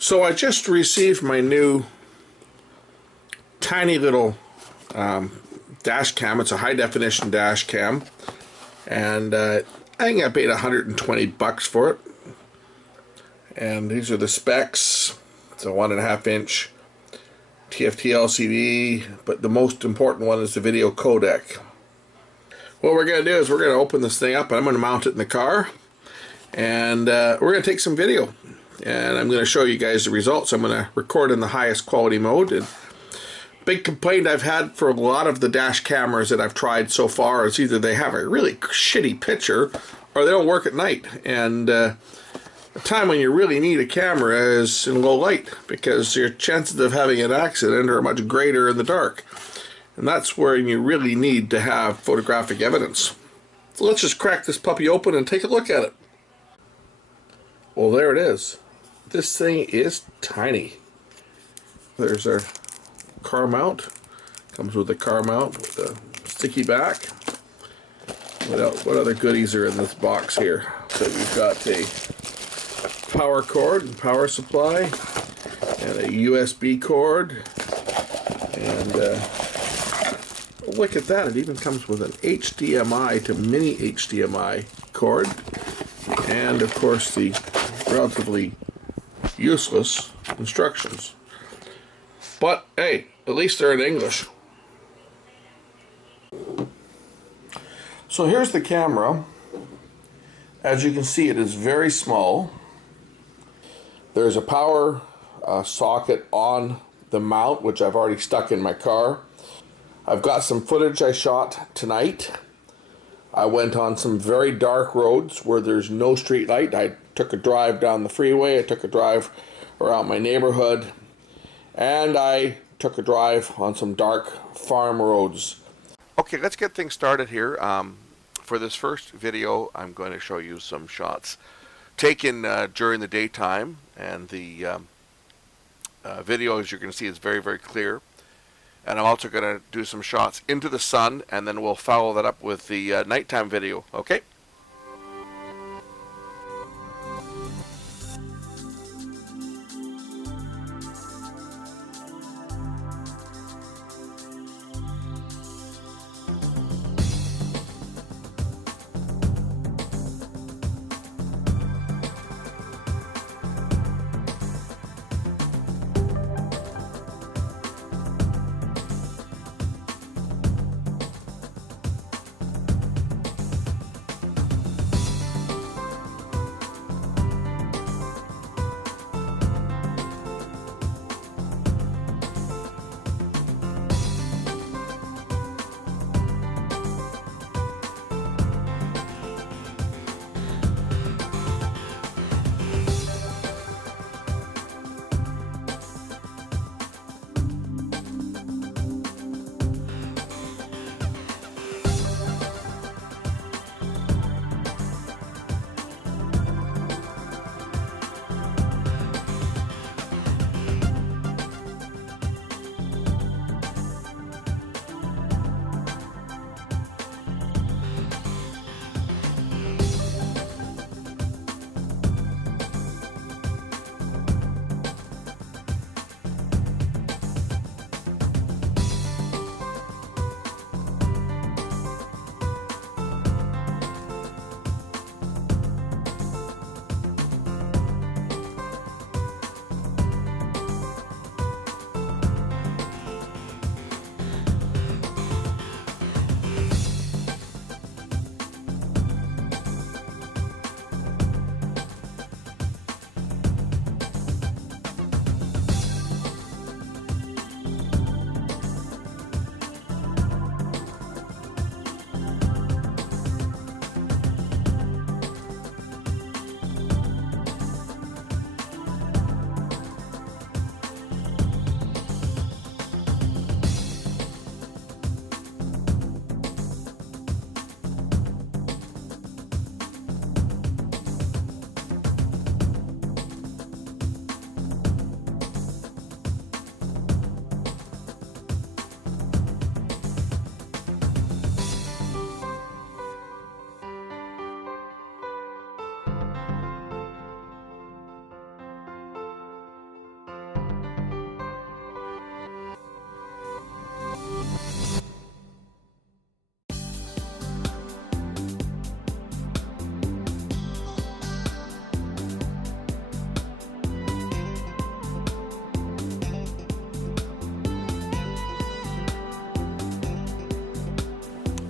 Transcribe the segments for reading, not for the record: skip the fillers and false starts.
So I just received my new tiny little dash cam. It's a high definition dash cam, and I think I paid 120 bucks for it. And these are the specs. It's a 1.5 inch TFT LCD, but the most important one is the video codec. What we're going to do is we're going to open this thing up, and I'm going to mount it in the car, and we're going to take some video, and I'm going to show you guys the results. I'm going to record in the highest quality mode. And big complaint I've had for a lot of the dash cameras that I've tried so far is either they have a really shitty picture or they don't work at night, and the time when you really need a camera is in low light, because your chances of having an accident are much greater in the dark. And that's where you really need to have photographic evidence. So let's just crack this puppy open and take a look at it. Well, there it is. This thing is tiny. There's our car mount. Comes with a car mount with a sticky back. What other goodies are in this box here? So we've got a power cord and power supply, and a USB cord, and look at that, it even comes with an HDMI to mini HDMI cord, and of course the relatively useless instructions. But hey, at least they're in English. So here's the camera. As you can see, it is very small. There's a power socket on the mount, which I've already stuck in my car. I've got some footage I shot tonight. I went on some very dark roads where there's no street light. I took a drive down the freeway, I took a drive around my neighborhood, and I took a drive on some dark farm roads. Okay, let's get things started here. For this first video, I'm going to show you some shots taken during the daytime, and the video, as you're going to see, is very, very clear. And I'm also going to do some shots into the sun, and then we'll follow that up with the nighttime video. Okay?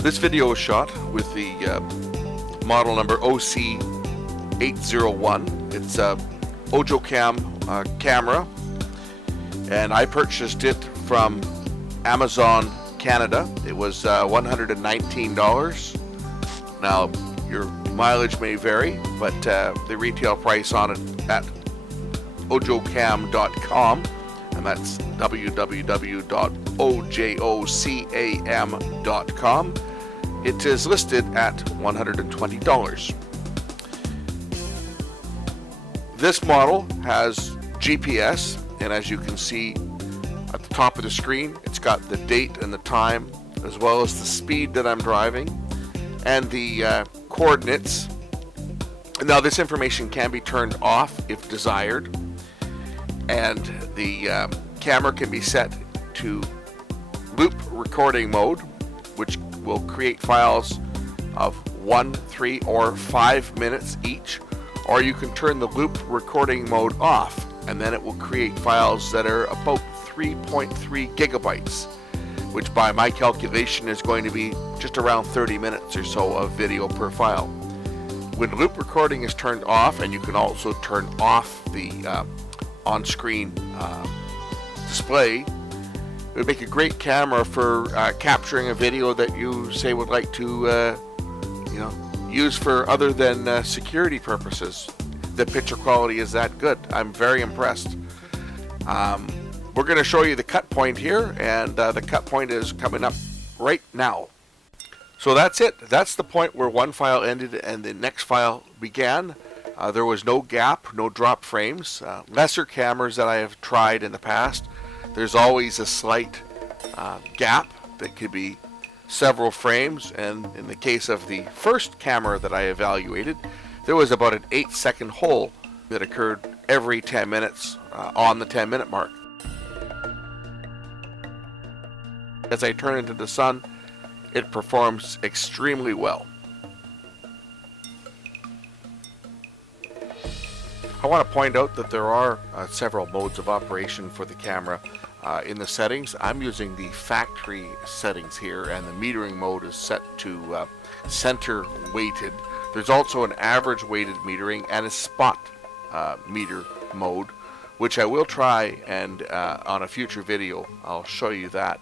This video was shot with the model number OC-801. It's a Ojocam camera, and I purchased it from Amazon Canada. It was $119. Now, your mileage may vary, but the retail price on it at ojocam.com, and that's www.ojocam.com. It is listed at $120. This model has GPS, and as you can see at the top of the screen, it's got the date and the time, as well as the speed that I'm driving, and the coordinates. Now, this information can be turned off if desired, and the camera can be set to loop recording mode, which will create files of 1, 3, or 5 minutes each, or you can turn the loop recording mode off, and then it will create files that are about 3.3 gigabytes, which by my calculation is going to be just around 30 minutes or so of video per file. When loop recording is turned off, and you can also turn off the on-screen display, it would make a great camera for capturing a video that you say would like to use for other than security purposes. The picture quality is that good. I'm very impressed. We're going to show you the cut point here, and the cut point is coming up right now. So that's it. That's the point where one file ended and the next file began. There was no gap, no drop frames. Lesser cameras that I have tried in the past, there's always a slight gap that could be several frames, and in the case of the first camera that I evaluated, there was about an 8-second hole that occurred every 10 minutes on the 10-minute mark. As I turn into the sun, it performs extremely well. I want to point out that there are several modes of operation for the camera. In the settings, I'm using the factory settings here, and the metering mode is set to center weighted. There's also an average weighted metering and a spot meter mode, which I will try, and on a future video I'll show you that.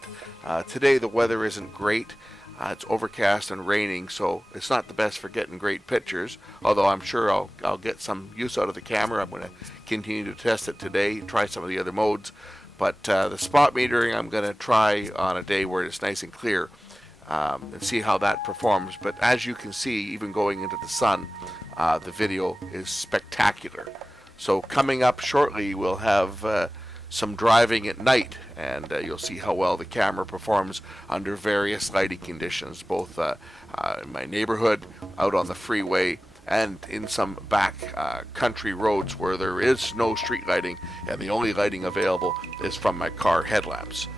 Today the weather isn't great. It's overcast and raining, so it's not the best for getting great pictures, although I'm sure I'll get some use out of the camera. I'm going to continue to test it today, try some of the other modes, but the spot metering I'm going to try on a day where it's nice and clear, and see how that performs. But as you can see, even going into the sun, the video is spectacular. So coming up shortly, we'll have some driving at night, and you'll see how well the camera performs under various lighting conditions, both in my neighborhood, out on the freeway, and in some back country roads where there is no street lighting, and the only lighting available is from my car headlamps.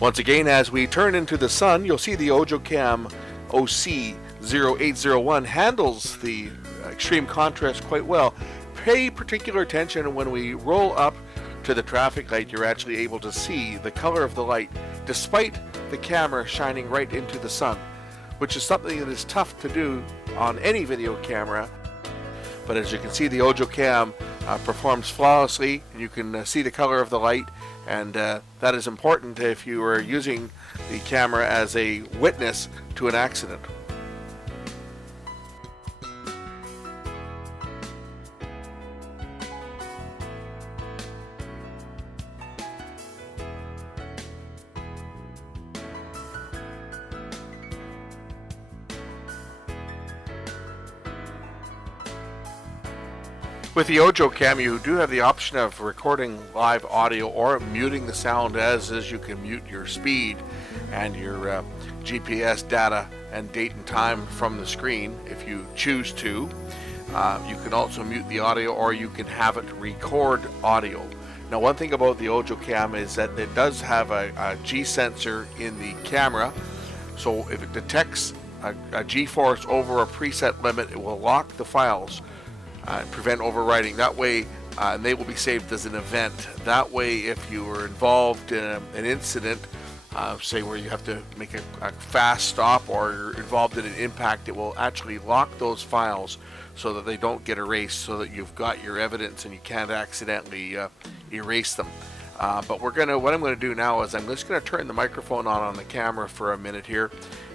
Once again, as we turn into the sun, you'll see the Ojocam OC-801 handles the extreme contrast quite well. Pay particular attention when we roll up to the traffic light. You're actually able to see the color of the light despite the camera shining right into the sun, which is something that is tough to do on any video camera. But as you can see, the Ojocam performs flawlessly. You can see the color of the light, and that is important if you are using the camera as a witness to an accident. With the Ojocam, you do have the option of recording live audio or muting the sound, as is you can mute your speed and your GPS data and date and time from the screen if you choose to. You can also mute the audio, or you can have it record audio. Now, one thing about the Ojocam is that it does have a G sensor in the camera, so if it detects a G-force over a preset limit, it will lock the files. Prevent overwriting. That way, and they will be saved as an event. That way, if you were involved in an incident, say where you have to make a fast stop, or you're involved in an impact, it will actually lock those files so that they don't get erased, so that you've got your evidence and you can't accidentally erase them. But what I'm going to do now is I'm just going to turn the microphone on the camera for a minute here,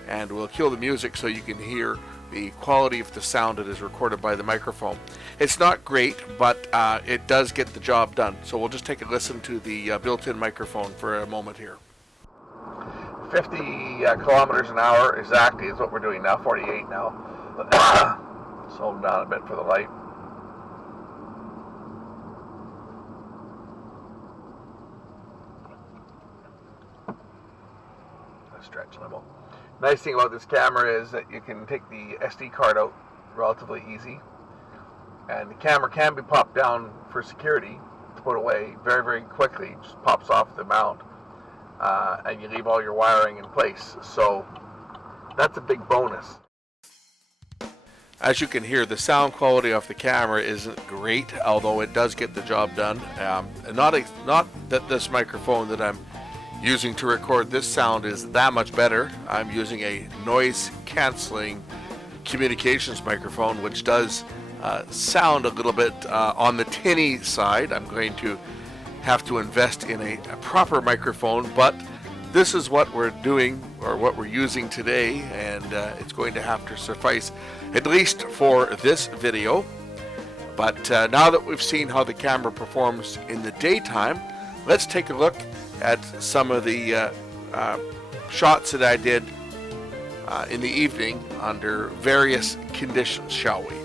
and we'll kill the music so you can hear the quality of the sound that is recorded by the microphone. It's not great, but it does get the job done. So we'll just take a listen to the built-in microphone for a moment here. 50 kilometers an hour exactly is what we're doing now, 48 now. Slow them down a bit for the light. Stretch level. Nice thing about this camera is that you can take the SD card out relatively easy, and the camera can be popped down for security to put away very, very quickly. It just pops off the mount, and you leave all your wiring in place. So that's a big bonus. As you can hear, the sound quality of the camera isn't great, although it does get the job done. Not that this microphone that I'm using to record this sound is that much better. I'm using a noise canceling communications microphone, which does sound a little bit on the tinny side. I'm going to have to invest in a proper microphone, but this is what we're doing, or what we're using today, and it's going to have to suffice at least for this video. But now that we've seen how the camera performs in the daytime, let's take a look at some of the shots that I did in the evening under various conditions, shall we?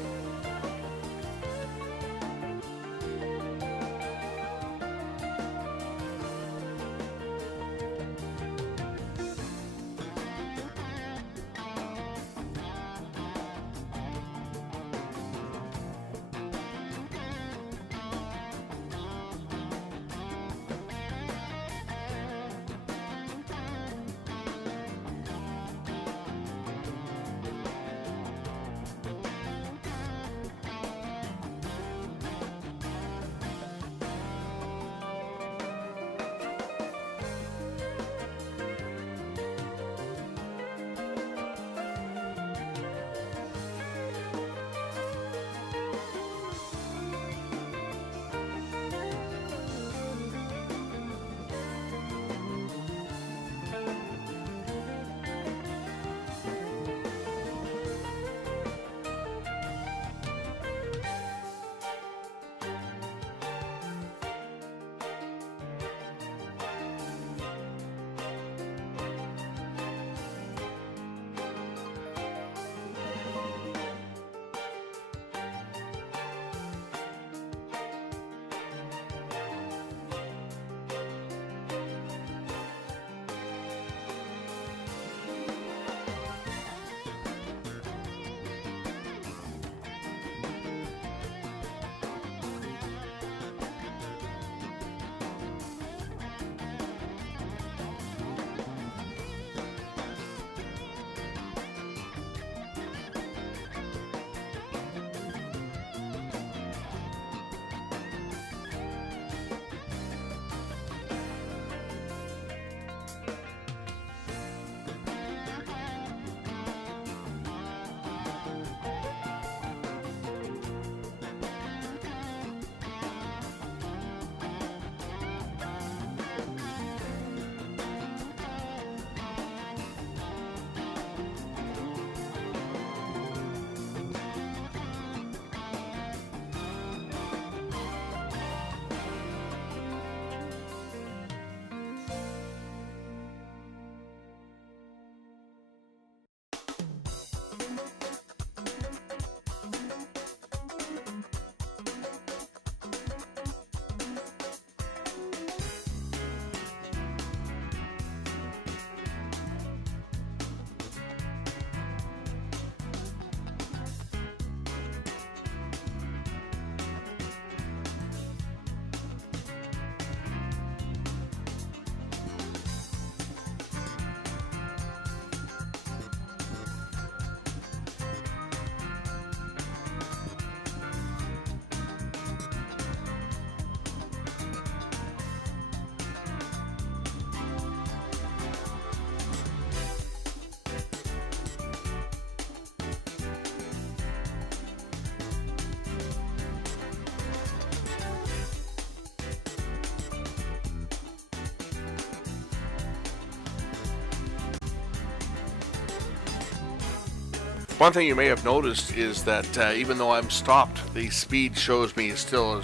One thing you may have noticed is that even though I'm stopped, the speed shows me still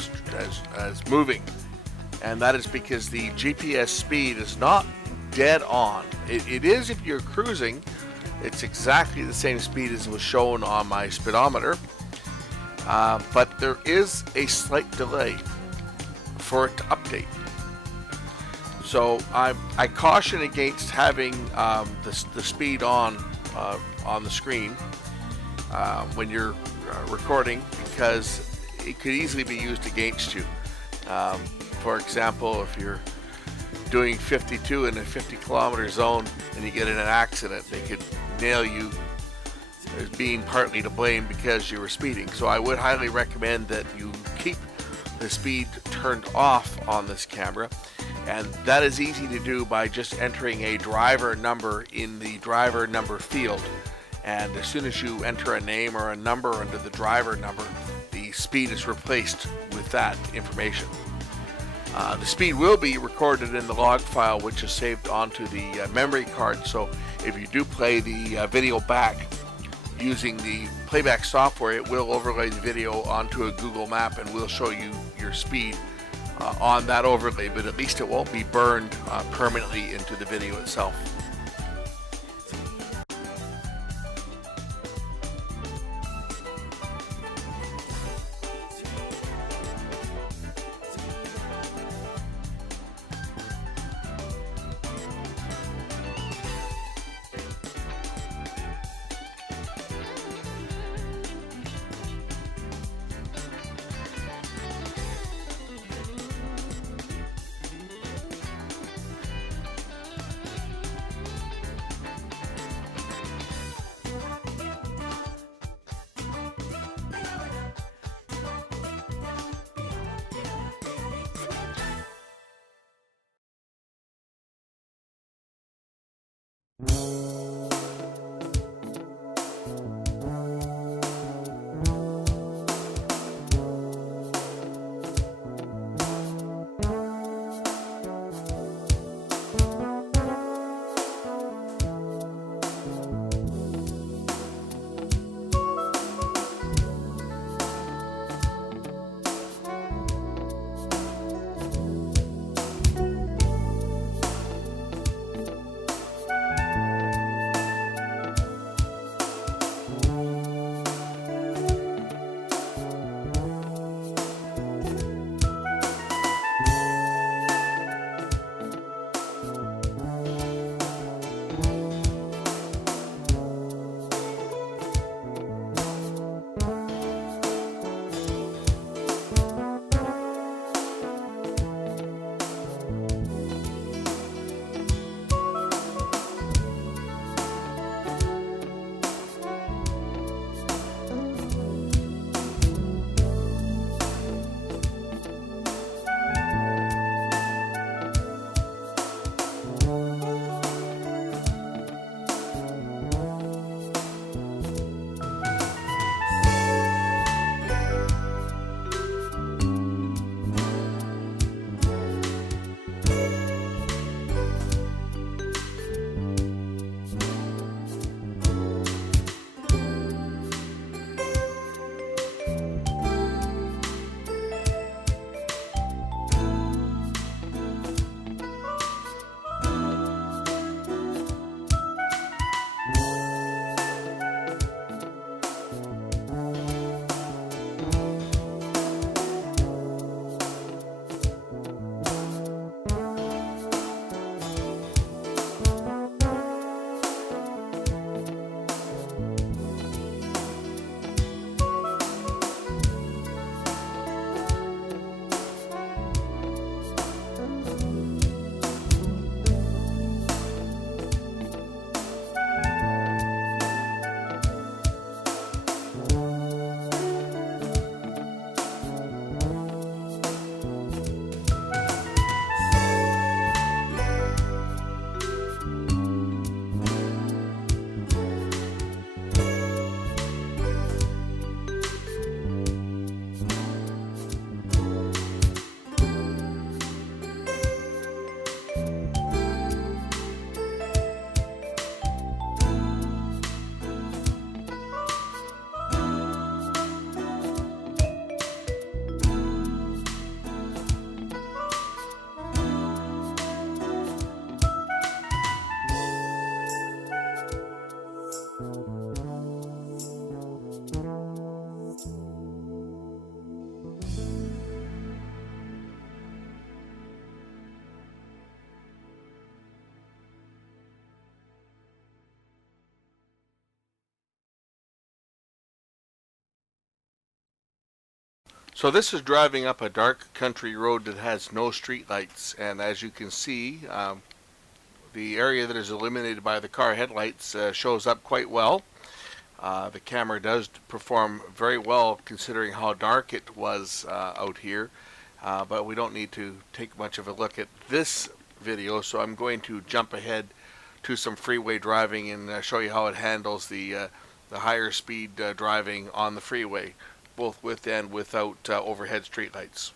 as moving. And that is because the GPS speed is not dead on. It is if you're cruising. It's exactly the same speed as was shown on my speedometer. But there is a slight delay for it to update. So I caution against having the speed on the screen when you're recording, because it could easily be used against you. For example, if you're doing 52 in a 50-kilometer zone and you get in an accident, they could nail you as being partly to blame because you were speeding. So I would highly recommend that you keep the speed turned off on this camera, and that is easy to do by just entering a driver number in the driver number field. And as soon as you enter a name or a number under the driver number, the speed is replaced with that information. The speed will be recorded in the log file, which is saved onto the memory card. So if you do play the video back using the playback software, it will overlay the video onto a Google map and will show you your speed on that overlay, but at least it won't be burned permanently into the video itself. So this is driving up a dark country road that has no street lights, and as you can see, the area that is illuminated by the car headlights shows up quite well. The camera does perform very well considering how dark it was out here, but we don't need to take much of a look at this video, so I'm going to jump ahead to some freeway driving and show you how it handles the higher speed driving on the freeway, both with and without overhead streetlights.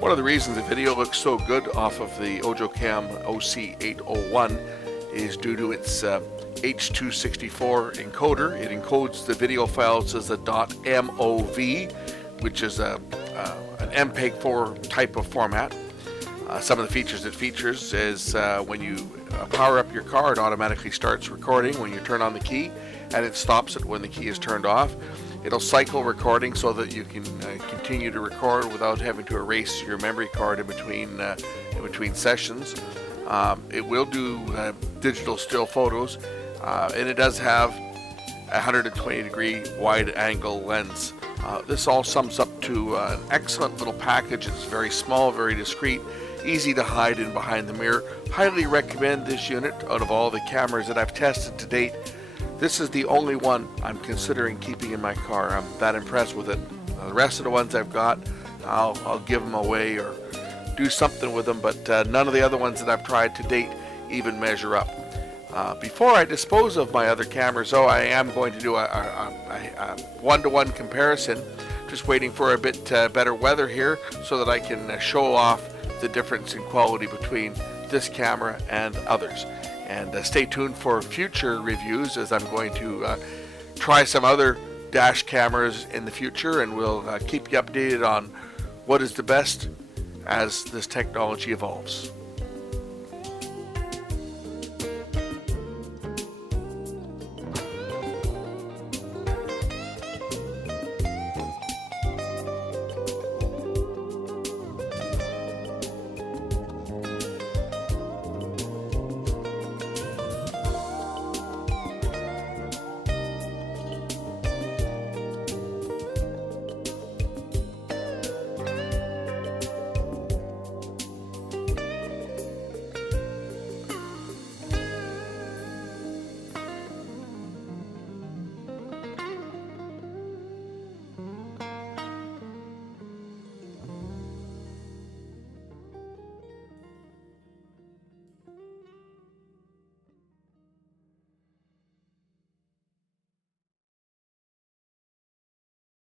One of the reasons the video looks so good off of the Ojocam OC-801 is due to its H.264 encoder. It encodes the video files as a .mov, which is an MPEG-4 type of format. Some of the features it features is when you power up your car, it automatically starts recording when you turn on the key, and it stops it when the key is turned off. It'll cycle recording so that you can continue to record without having to erase your memory card in between sessions. It will do digital still photos, and it does have a 120-degree wide-angle lens. This all sums up to an excellent little package. It's very small, very discreet, easy to hide in behind the mirror. Highly recommend this unit. Out of all the cameras that I've tested to date, this is the only one I'm considering keeping in my car. I'm that impressed with it. The rest of the ones I've got, I'll give them away or do something with them, but none of the other ones that I've tried to date even measure up. Before I dispose of my other cameras, though, I am going to do a one-to-one comparison. Just waiting for a bit better weather here so that I can show off the difference in quality between this camera and others. And stay tuned for future reviews, as I'm going to try some other dash cameras in the future, and we'll keep you updated on what is the best as this technology evolves.